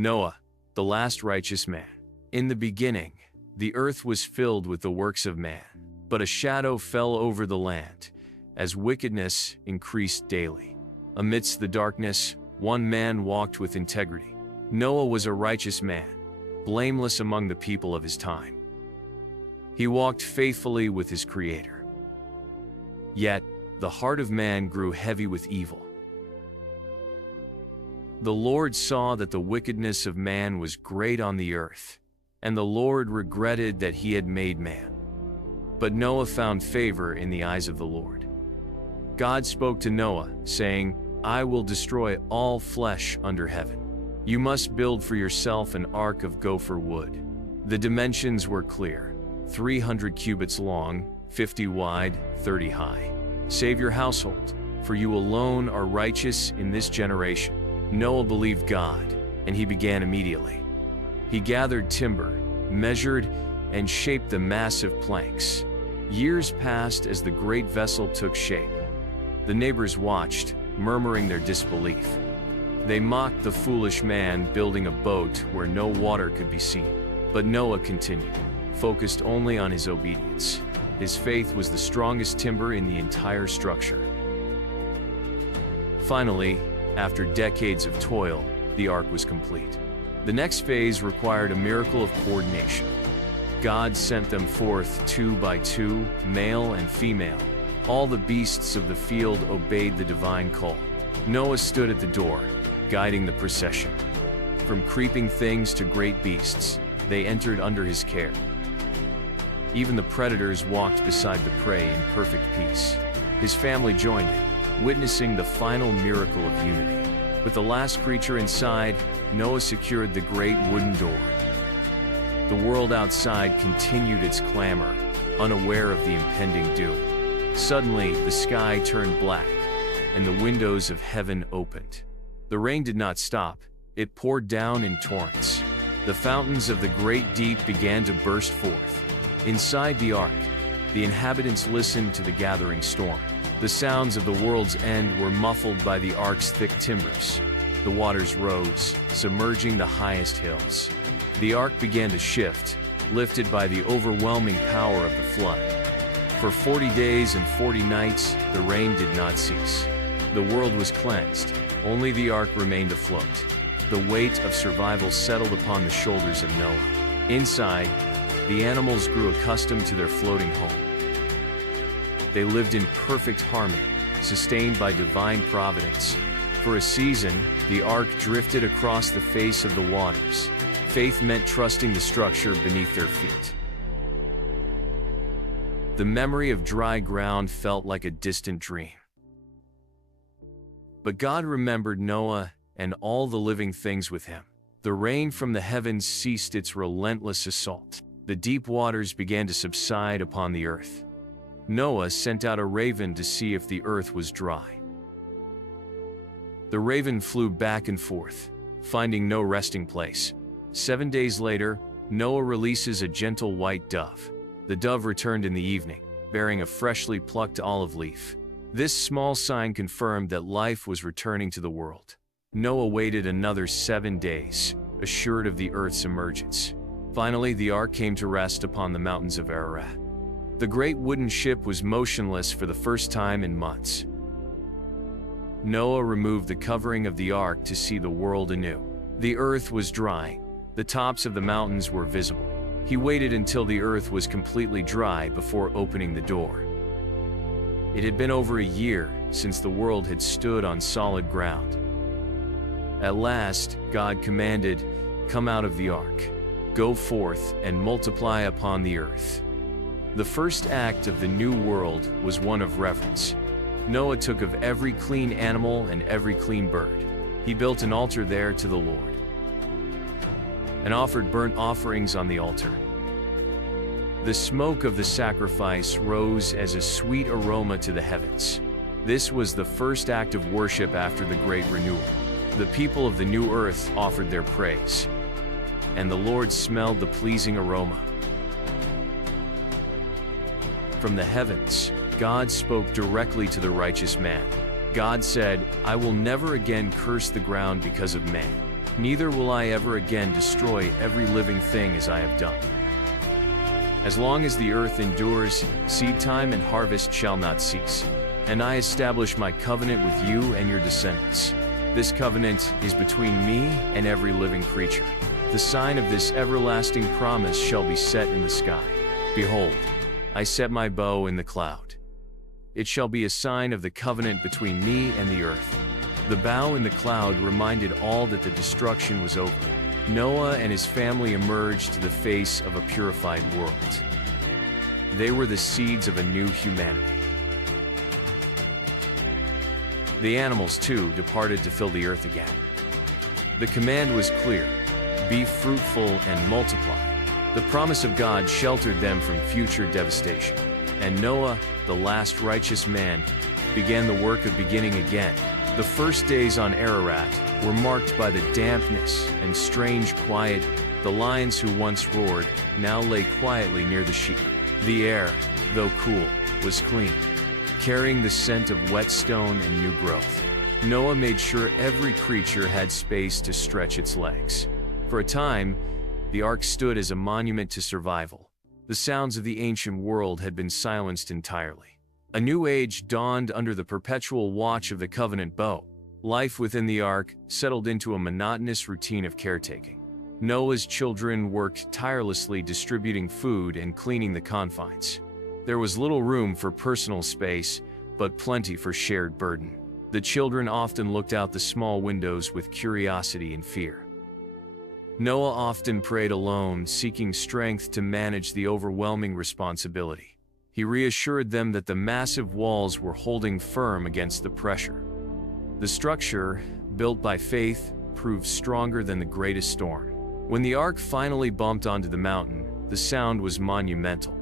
Noah, the last righteous man. In the beginning, the earth was filled with the works of man, but a shadow fell over the land, as wickedness increased daily. Amidst the darkness, one man walked with integrity. Noah was a righteous man, blameless among the people of his time. He walked faithfully with his Creator. Yet, the heart of man grew heavy with evil. The Lord saw that the wickedness of man was great on the earth, and the Lord regretted that he had made man. But Noah found favor in the eyes of the Lord. God spoke to Noah, saying, "I will destroy all flesh under heaven. You must build for yourself an ark of gopher wood." The dimensions were clear: 300 cubits long, 50 wide, 30 high. Save your household, for you alone are righteous in this generation. Noah believed God, and he began immediately. He gathered timber, measured, and shaped the massive planks. Years passed as the great vessel took shape. The neighbors watched, murmuring their disbelief. They mocked the foolish man building a boat where no water could be seen. But Noah continued, focused only on his obedience. His faith was the strongest timber in the entire structure. Finally, after decades of toil, the ark was complete. The next phase required a miracle of coordination. God sent them forth 2 by 2, male and female. All the beasts of the field obeyed the divine call. Noah stood at the door, guiding the procession. From creeping things to great beasts, they entered under his care. Even the predators walked beside the prey in perfect peace. His family joined him, witnessing the final miracle of unity. With the last creature inside, Noah secured the great wooden door. The world outside continued its clamor, unaware of the impending doom. Suddenly, the sky turned black, and the windows of heaven opened. The rain did not stop. It poured down in torrents. The fountains of the great deep began to burst forth. Inside the ark, the inhabitants listened to the gathering storm. The sounds of the world's end were muffled by the ark's thick timbers. The waters rose, submerging the highest hills. The ark began to shift, lifted by the overwhelming power of the flood. For 40 days and 40 nights, the rain did not cease. The world was cleansed. Only the ark remained afloat. The weight of survival settled upon the shoulders of Noah. Inside, the animals grew accustomed to their floating home. They lived in perfect harmony, sustained by divine providence. For a season, the ark drifted across the face of the waters. Faith meant trusting the structure beneath their feet. The memory of dry ground felt like a distant dream. But God remembered Noah and all the living things with him. The rain from the heavens ceased its relentless assault. The deep waters began to subside upon the earth. Noah sent out a raven to see if the earth was dry. The raven flew back and forth, finding no resting place. 7 days later, Noah releases a gentle white dove. The dove returned in the evening, bearing a freshly plucked olive leaf. This small sign confirmed that life was returning to the world. Noah waited another 7 days, assured of the earth's emergence. Finally, the ark came to rest upon the mountains of Ararat. The great wooden ship was motionless for the first time in months. Noah removed the covering of the ark to see the world anew. The earth was drying. The tops of the mountains were visible. He waited until the earth was completely dry before opening the door. It had been over a year since the world had stood on solid ground. At last, God commanded, "Come out of the ark. Go forth and multiply upon the earth." The first act of the new world was one of reverence. Noah took of every clean animal and every clean bird. He built an altar there to the Lord, and offered burnt offerings on the altar. The smoke of the sacrifice rose as a sweet aroma to the heavens. This was the first act of worship after the great renewal. The people of the new earth offered their praise, and the Lord smelled the pleasing aroma. From the heavens, God spoke directly to the righteous man. God said, "I will never again curse the ground because of man. Neither will I ever again destroy every living thing as I have done. As long as the earth endures, seed time and harvest shall not cease. And I establish my covenant with you and your descendants. This covenant is between me and every living creature. The sign of this everlasting promise shall be set in the sky. Behold, I set my bow in the cloud. It shall be a sign of the covenant between me and the earth. The bow in the cloud reminded all that the destruction was over. Noah and his family emerged to the face of a purified world. They were the seeds of a new humanity. The animals, too, departed to fill the earth again. The command was clear: be fruitful and multiply. The promise of God sheltered them from future devastation. And Noah, the last righteous man, began the work of beginning again. The first days on Ararat were marked by the dampness and strange quiet. The lions who once roared now lay quietly near the sheep. The air, though cool, was clean, carrying the scent of wet stone and new growth. Noah made sure every creature had space to stretch its legs. For a time, the ark stood as a monument to survival. The sounds of the ancient world had been silenced entirely. A new age dawned under the perpetual watch of the covenant bow. Life within the ark settled into a monotonous routine of caretaking. Noah's children worked tirelessly distributing food and cleaning the confines. There was little room for personal space, but plenty for shared burden. The children often looked out the small windows with curiosity and fear. Noah often prayed alone, seeking strength to manage the overwhelming responsibility. He reassured them that the massive walls were holding firm against the pressure. The structure, built by faith, proved stronger than the greatest storm. When the ark finally bumped onto the mountain, the sound was monumental.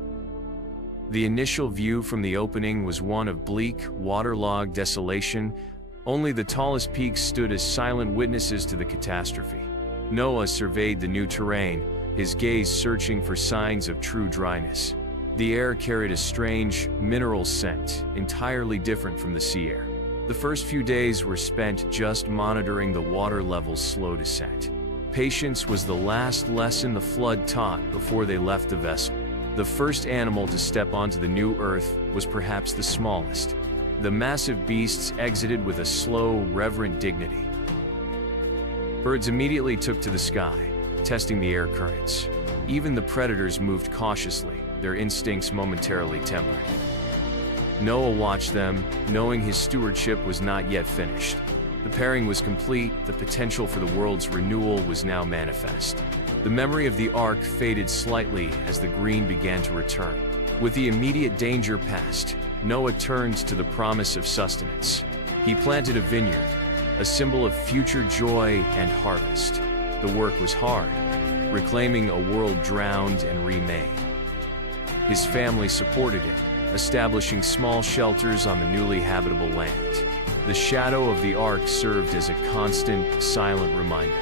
The initial view from the opening was one of bleak, waterlogged desolation. Only the tallest peaks stood as silent witnesses to the catastrophe. Noah surveyed the new terrain, his gaze searching for signs of true dryness. The air carried a strange, mineral scent, entirely different from the sea air. The first few days were spent just monitoring the water level's slow descent. Patience was the last lesson the flood taught before they left the vessel. The first animal to step onto the new earth was perhaps the smallest. The massive beasts exited with a slow, reverent dignity. Birds immediately took to the sky, testing the air currents. Even the predators moved cautiously, their instincts momentarily tempered. Noah watched them, knowing his stewardship was not yet finished. The pairing was complete, the potential for the world's renewal was now manifest. The memory of the ark faded slightly as the green began to return. With the immediate danger past, Noah turned to the promise of sustenance. He planted a vineyard, a symbol of future joy and harvest. The work was hard, reclaiming a world drowned and remade. His family supported him, establishing small shelters on the newly habitable land. The shadow of the ark served as a constant, silent reminder.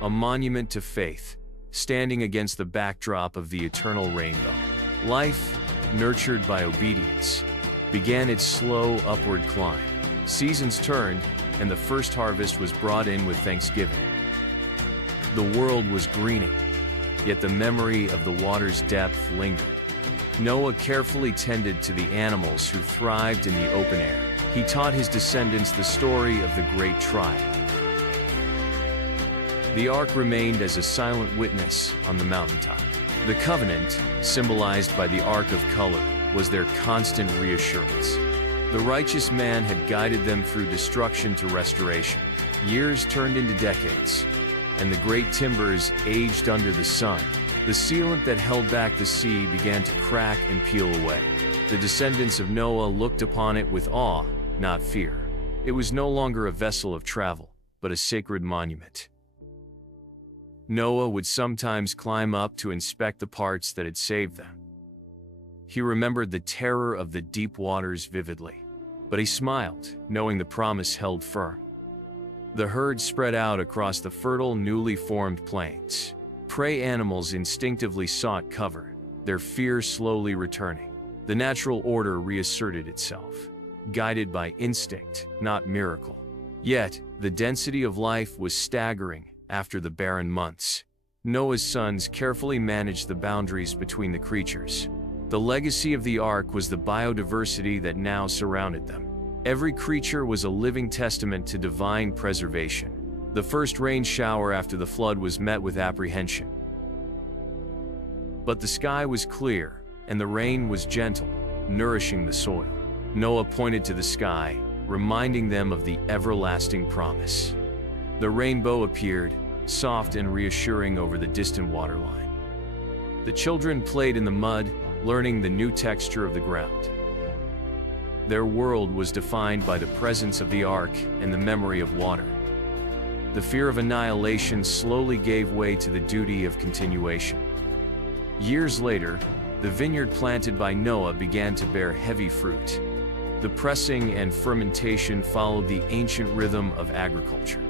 A monument to faith, standing against the backdrop of the eternal rainbow. Life, nurtured by obedience, began its slow upward climb. Seasons turned, and the first harvest was brought in with thanksgiving. The world was greening, yet the memory of the water's depth lingered. Noah carefully tended to the animals who thrived in the open air. He taught his descendants the story of the great tribe. The ark remained as a silent witness on the mountaintop. The covenant, symbolized by the ark of color, was their constant reassurance. The righteous man had guided them through destruction to restoration. Years turned into decades, and the great timbers aged under the sun. The sealant that held back the sea began to crack and peel away. The descendants of Noah looked upon it with awe, not fear. It was no longer a vessel of travel, but a sacred monument. Noah would sometimes climb up to inspect the parts that had saved them. He remembered the terror of the deep waters vividly, but he smiled, knowing the promise held firm. The herd spread out across the fertile, newly formed plains. Prey animals instinctively sought cover, their fear slowly returning. The natural order reasserted itself, guided by instinct, not miracle. Yet, the density of life was staggering after the barren months. Noah's sons carefully managed the boundaries between the creatures. The legacy of the ark was the biodiversity that now surrounded them. Every creature was a living testament to divine preservation. The first rain shower after the flood was met with apprehension. But the sky was clear, and the rain was gentle, nourishing the soil. Noah pointed to the sky, reminding them of the everlasting promise. The rainbow appeared, soft and reassuring over the distant waterline. The children played in the mud, learning the new texture of the ground. Their world was defined by the presence of the ark and the memory of water. The fear of annihilation slowly gave way to the duty of continuation. Years later, the vineyard planted by Noah began to bear heavy fruit. The pressing and fermentation followed the ancient rhythm of agriculture.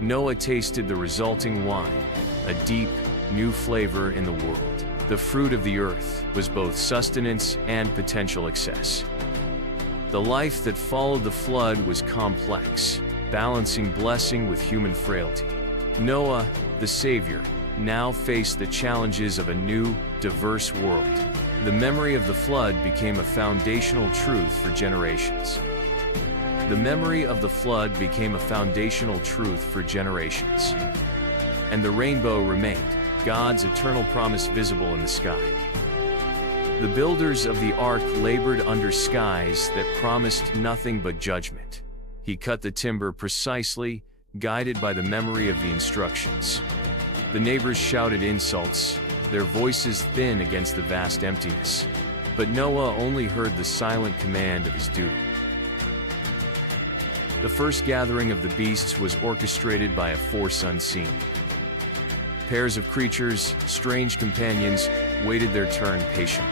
Noah tasted the resulting wine, a deep, new flavor in the world. The fruit of the earth was both sustenance and potential excess. The life that followed the flood was complex, balancing blessing with human frailty. Noah, the Savior, now faced the challenges of a new, diverse world. The memory of the flood became a foundational truth for generations. The memory of the flood became a foundational truth for generations. And the rainbow remained, God's eternal promise visible in the sky. The builders of the ark labored under skies that promised nothing but judgment. He cut the timber precisely, guided by the memory of the instructions. The neighbors shouted insults, their voices thin against the vast emptiness. But Noah only heard the silent command of his duty. The first gathering of the beasts was orchestrated by a force unseen. Pairs of creatures, strange companions, waited their turn patiently.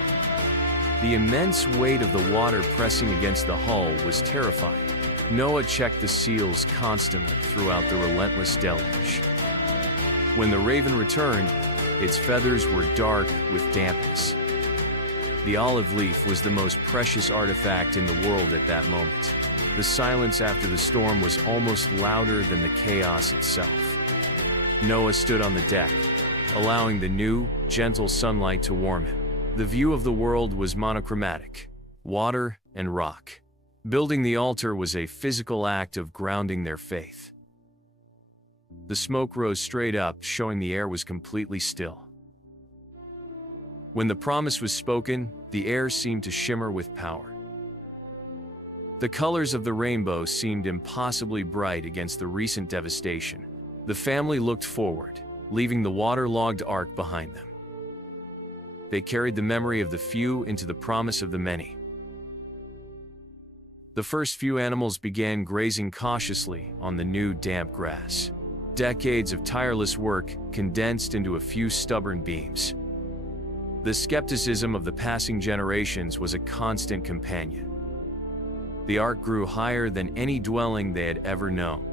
The immense weight of the water pressing against the hull was terrifying. Noah checked the seals constantly throughout the relentless deluge. When the raven returned, its feathers were dark with dampness. The olive leaf was the most precious artifact in the world at that moment. The silence after the storm was almost louder than the chaos itself. Noah stood on the deck, allowing the new, gentle sunlight to warm him. The view of the world was monochromatic, water and rock. Building the altar was a physical act of grounding their faith. The smoke rose straight up, showing the air was completely still. When the promise was spoken, the air seemed to shimmer with power. The colors of the rainbow seemed impossibly bright against the recent devastation. The family looked forward, leaving the waterlogged ark behind them. They carried the memory of the few into the promise of the many. The first few animals began grazing cautiously on the new damp grass. Decades of tireless work condensed into a few stubborn beams. The skepticism of the passing generations was a constant companion. The ark grew higher than any dwelling they had ever known.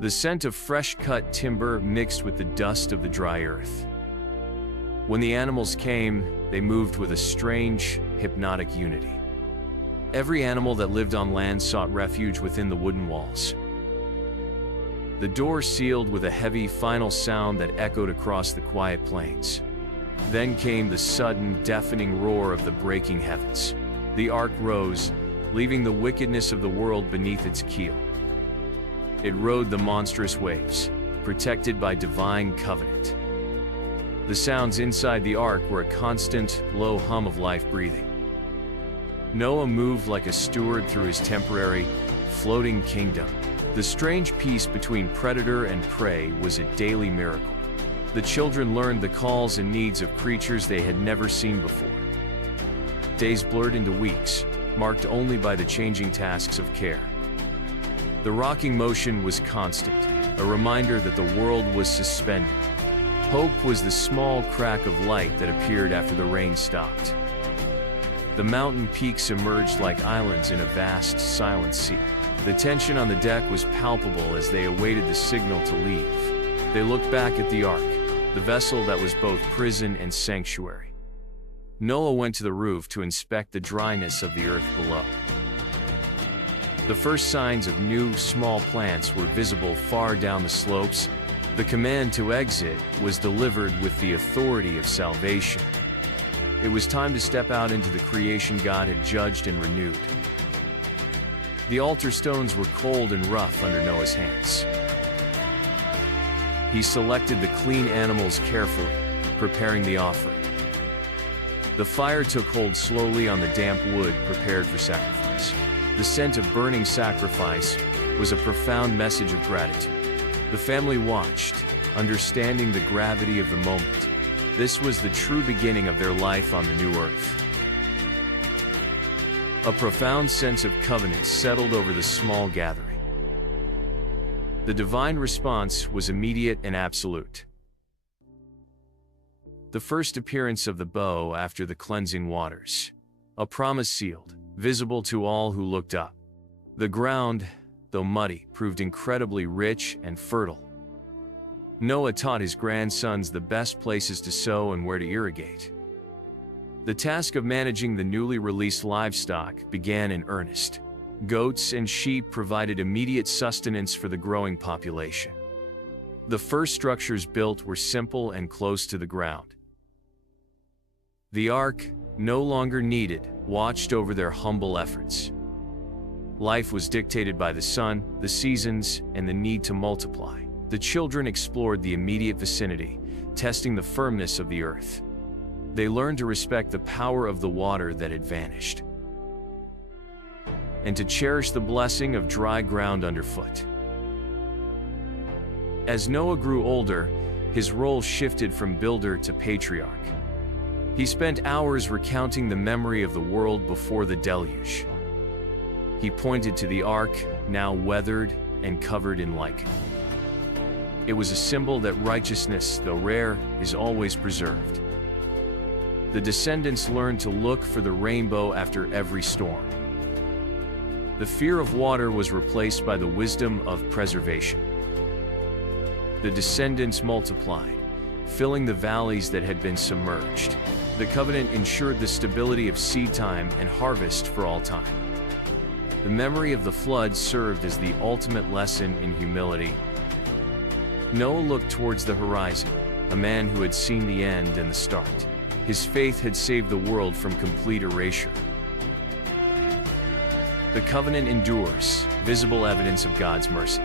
The scent of fresh-cut timber mixed with the dust of the dry earth. When the animals came, they moved with a strange, hypnotic unity. Every animal that lived on land sought refuge within the wooden walls. The door sealed with a heavy final sound that echoed across the quiet plains. Then came the sudden, deafening roar of the breaking heavens. The ark rose, leaving the wickedness of the world beneath its keel. It rode the monstrous waves, protected by divine covenant. The sounds inside the ark were a constant, low hum of life breathing. Noah moved like a steward through his temporary, floating kingdom. The strange peace between predator and prey was a daily miracle. The children learned the calls and needs of creatures they had never seen before. Days blurred into weeks, marked only by the changing tasks of care. The rocking motion was constant, a reminder that the world was suspended. Hope was the small crack of light that appeared after the rain stopped. The mountain peaks emerged like islands in a vast, silent sea. The tension on the deck was palpable as they awaited the signal to leave. They looked back at the ark, the vessel that was both prison and sanctuary. Noah went to the roof to inspect the dryness of the earth below. The first signs of new, small plants were visible far down the slopes. The command to exit was delivered with the authority of salvation. It was time to step out into the creation God had judged and renewed. The altar stones were cold and rough under Noah's hands. He selected the clean animals carefully, preparing the offering. The fire took hold slowly on the damp wood prepared for sacrifice. The scent of burning sacrifice was a profound message of gratitude. The family watched, understanding the gravity of the moment. This was the true beginning of their life on the new earth. A profound sense of covenant settled over the small gathering. The divine response was immediate and absolute. The first appearance of the bow after the cleansing waters. A promise sealed, visible to all who looked up. The ground, though muddy, proved incredibly rich and fertile. Noah taught his grandsons the best places to sow and where to irrigate. The task of managing the newly released livestock began in earnest. Goats and sheep provided immediate sustenance for the growing population. The first structures built were simple and close to the ground. The ark, no longer needed, watched over their humble efforts. Life was dictated by the sun, the seasons, and the need to multiply. The children explored the immediate vicinity, testing the firmness of the earth. They learned to respect the power of the water that had vanished, and to cherish the blessing of dry ground underfoot. As Noah grew older, his role shifted from builder to patriarch. He spent hours recounting the memory of the world before the deluge. He pointed to the ark, now weathered and covered in lichen. It was a symbol that righteousness, though rare, is always preserved. The descendants learned to look for the rainbow after every storm. The fear of water was replaced by the wisdom of preservation. The descendants multiplied, filling the valleys that had been submerged. The covenant ensured the stability of seed time and harvest for all time. The memory of the flood served as the ultimate lesson in humility. Noah looked towards the horizon, a man who had seen the end and the start. His faith had saved the world from complete erasure. The covenant endures, visible evidence of God's mercy.